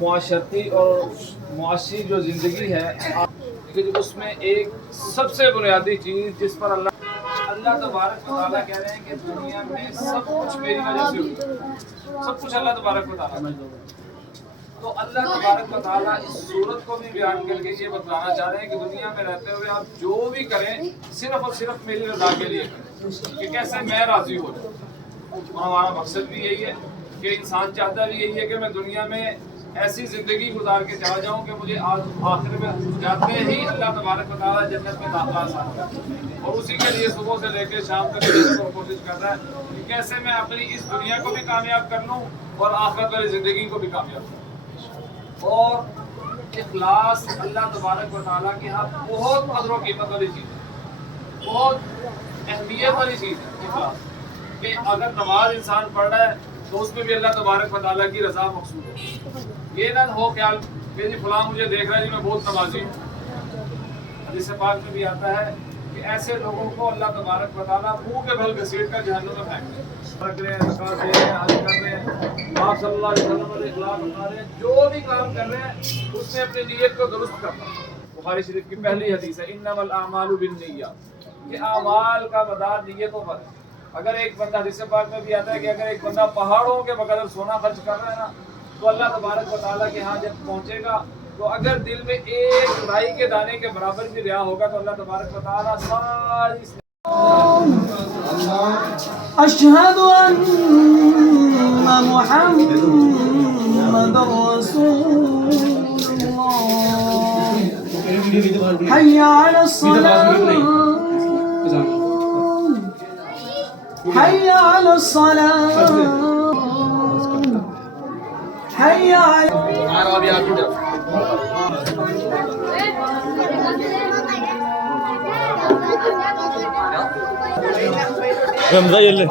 معاشرتی اور معاشی جو زندگی ہے کہ اس میں ایک سب سے بنیادی چیز جس پر اللہ تبارک و تعالیٰ کہہ رہے ہیں کہ دنیا میں سب کچھ میری وجہ سے ہوتا ہے، سب کچھ اللہ تبارک و تعالیٰ کا۔ تو اللہ تبارک و تعالیٰ اس صورت کو بھی بیان کر کے یہ بتلانا چاہ رہے ہیں کہ دنیا میں رہتے ہوئے آپ جو بھی کریں صرف اور صرف میری رضا کے لیے کریں کہ کیسے میں راضی ہو جاؤں۔ اور ہمارا مقصد بھی یہی ہے کہ انسان چاہتا بھی یہی ہے کہ میں دنیا میں ایسی زندگی گزار کے چلا جاؤں کہ مجھے آخر میں جاتے ہی اللہ تبارک و تعالیٰ جنت میں داخلہ آسان کر، اور اسی کے لیے صبح سے لے کے شام تک کوشش کرتا ہے کہ کیسے میں اپنی اس دنیا کو بھی کامیاب کر لوں اور آخرت والی زندگی کو بھی کامیاب کروں۔ اور اخلاص اللہ تبارک و تعالیٰ کے ہاں بہت قدر و قیمت والی چیز ہے، بہت اہمیت والی چیز ہے اخلاص، کہ اگر نماز انسان پڑھ رہا ہے تو اس میں بھی اللہ تبارک و تعالیٰ کی رضا مقصود ہے۔ یہ نہ ہو خیال کہ جی فلاں مجھے دیکھ رہا ہے جی میں بہت نمازی ہوں۔ حدیث پاک میں بھی آتا ہے کہ ایسے لوگوں کو اللہ تبارک و تعالیٰ منہ کے بھل گھسیٹ کر جہنم میں پھینک دے۔ رکھ رہے ہیں، زکات دے رہے ہیں، حج کر رہے ہیں، آپ صلی اللہ علیہ وسلم علیہ اخلاق بتا رہے ہیں، جو بھی کام کر رہے ہیں اس میں اپنی نیت کو درست کرنا۔ بخاری شریف کی پہلی حدیث ہے انما الاعمال بالنیات، کہ اعمال کا مدار نیتوں پر ہے۔ اگر ایک بندہ، حدیث پاک میں بھی آتا ہے کہ اگر ایک بندہ پہاڑوں کے بقدر سونا خرچ کر رہا ہے نا تو اللہ تبارک و تعالیٰ کے ہاں جب پہنچے گا تو اگر دل میں ایک رائی کے دانے کے برابر بھی ریا ہوگا تو اللہ تبارک و تعالیٰ ساری أشهد أن محمد رسول الله حي على الصلاة حي على الصلاة حي على رمضان يلا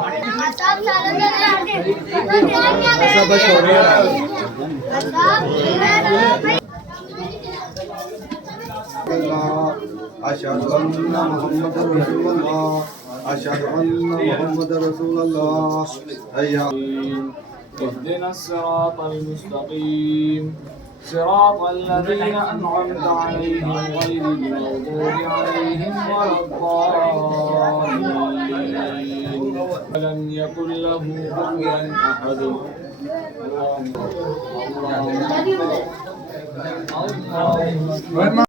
أشهد أن محمد رسول الله أشهد أن محمد رسول الله اهدنا الصراط المستقيم صراط الذين أنعمت عليهم غير المغضوب عليهم ولا الضالين ولم يكن له كفوا أحد الله